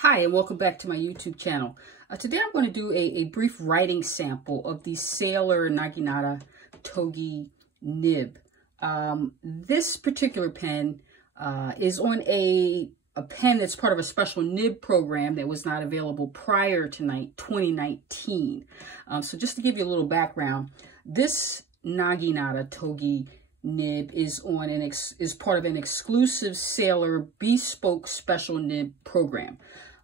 Hi, and welcome back to my YouTube channel. Today I'm going to do a brief writing sample of the Sailor Naginata Togi Nib. This particular pen is on a pen that's part of a special nib program that was not available prior to 2019. So just to give you a little background, this Naginata Togi Nib is on is part of an exclusive Sailor bespoke special nib program.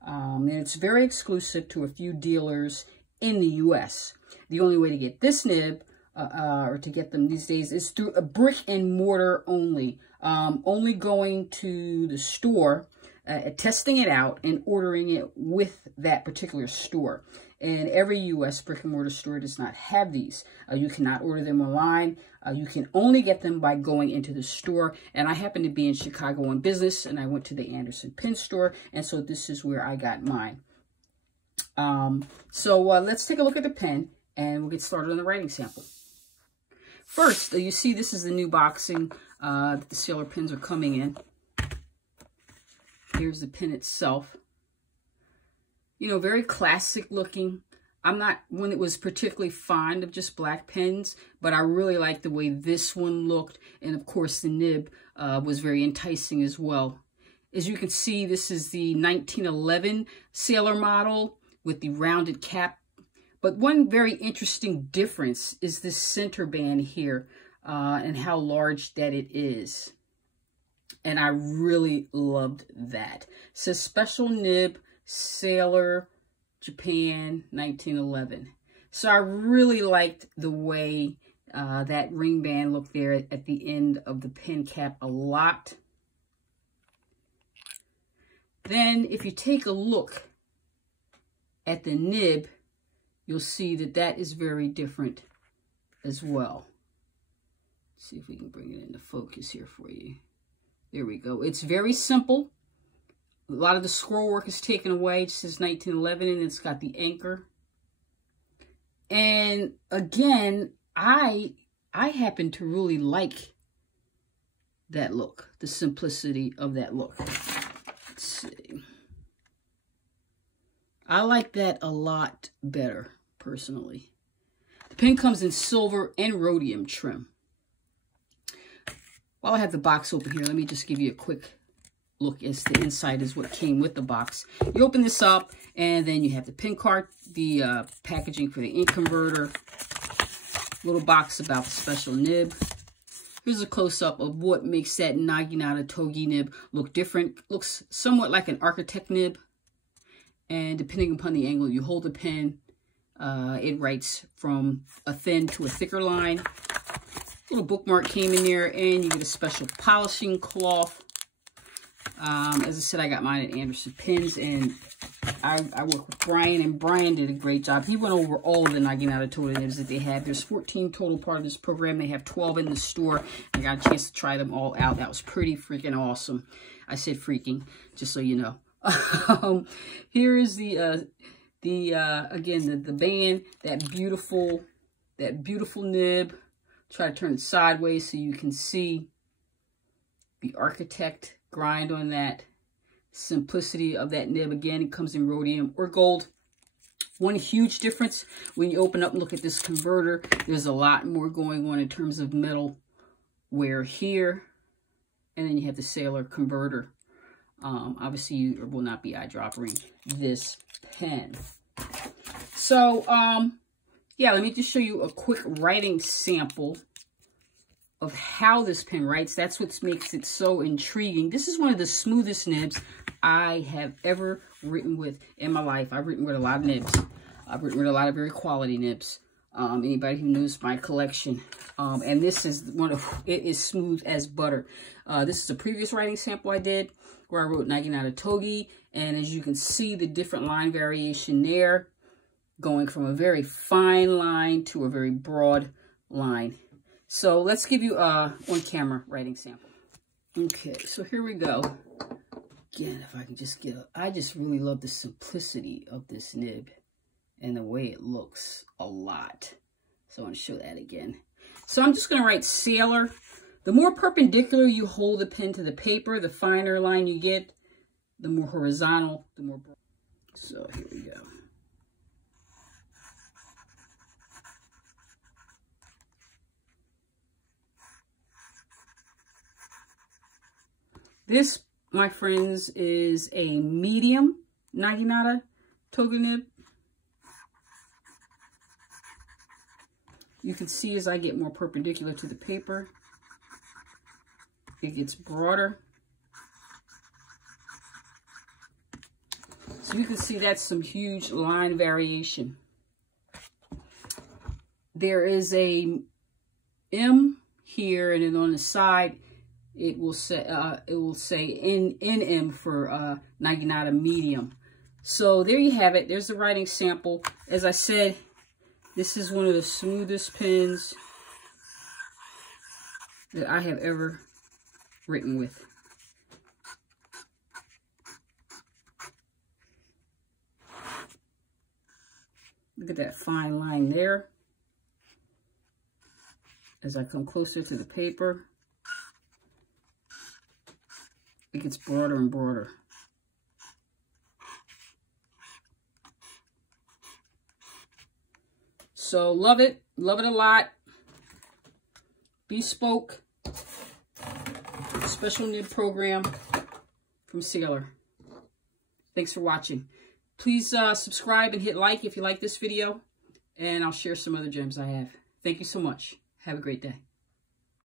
And it's very exclusive to a few dealers in the U.S. The only way to get this nib, or to get them these days, is through a brick and mortar only. Only going to the store, testing it out, and ordering it with that particular store. And every U.S. brick and mortar store does not have these. You cannot order them online. You can only get them by going into the store. And I happen to be in Chicago on business, and I went to the Anderson Pen store, and so this is where I got mine. Let's take a look at the pen, and we'll get started on the writing sample. First, you see this is the new boxing that the Sailor pens are coming in. Here's the pen itself. You know, very classic looking. I'm not one that was particularly fond of just black pens, but I really like the way this one looked. And of course, the nib was very enticing as well. As you can see, this is the 1911 Sailor model with the rounded cap. But one very interesting difference is this center band here and how large that it is. And I really loved that. It says Special Nib Sailor Japan 1911. So I really liked the way that ring band looked there at the end of the pen cap a lot. Then if you take a look at the nib, you'll see that that is very different as well. Let's see if we can bring it into focus here for you. There we go. It's very simple. A lot of the scroll work is taken away. It says 1911, and it's got the anchor. And again, I happen to really like that look, the simplicity of that look. Let's see. I like that a lot better, personally. The pen comes in silver and rhodium trim. While I have the box open here, let me just give you a quick look as the inside is what came with the box. You open this up, and then you have the pen card, the packaging for the ink converter, little box about the special nib. Here's a close-up of what makes that Naginata Togi nib look different. Looks somewhat like an architect nib. And depending upon the angle you hold the pen, it writes from a thin to a thicker line. Little bookmark came in there, and you get a special polishing cloth. As I said, I got mine at Anderson Pens, and I worked with Brian, and Brian did a great job. He went over all of the Naginata Togi nibs that they have. There's 14 total part of this program. They have 12 in the store. I got a chance to try them all out. That was pretty freaking awesome. I said freaking, just so you know. Here is again, the band, that beautiful nib. Try to turn it sideways so you can see the architect grind on that. Simplicity of that nib. Again, it comes in rhodium or gold. One huge difference when you open up and look at this converter, there's a lot more going on in terms of metal wear here. And then you have the Sailor converter. Obviously, you will not be eyedroppering this pen. So, yeah, let me just show you a quick writing sample of how this pen writes. That's what makes it so intriguing. This is one of the smoothest nibs I have ever written with in my life. I've written with a lot of nibs. I've written with a lot of very quality nibs. Anybody who knows my collection. And this is it is smooth as butter. This is a previous writing sample I did where I wrote Naginata Togi. And as you can see, the different line variation there, going from a very fine line to a very broad line. So let's give you a on-camera writing sample. Okay, so here we go. Again, if I can just I just really love the simplicity of this nib and the way it looks a lot. So I want to show that again. So I'm just going to write Sailor. The more perpendicular you hold the pen to the paper, the finer line you get. The more horizontal, the more broad. So here we go. This, my friends, is a medium Naginata Togi Nib. You can see as I get more perpendicular to the paper, it gets broader. So you can see that's some huge line variation. There is a M here, and then on the side it will say NM for Naginata medium. So there you have it. There's the writing sample. As I said, this is one of the smoothest pens that I have ever written with. Look at that fine line there. As I come closer to the paper, it gets broader and broader. So love it a lot. Bespoke special nib program from Sailor. Thanks for watching. Please subscribe and hit like if you like this video, and I'll share some other gems I have. Thank you so much. Have a great day.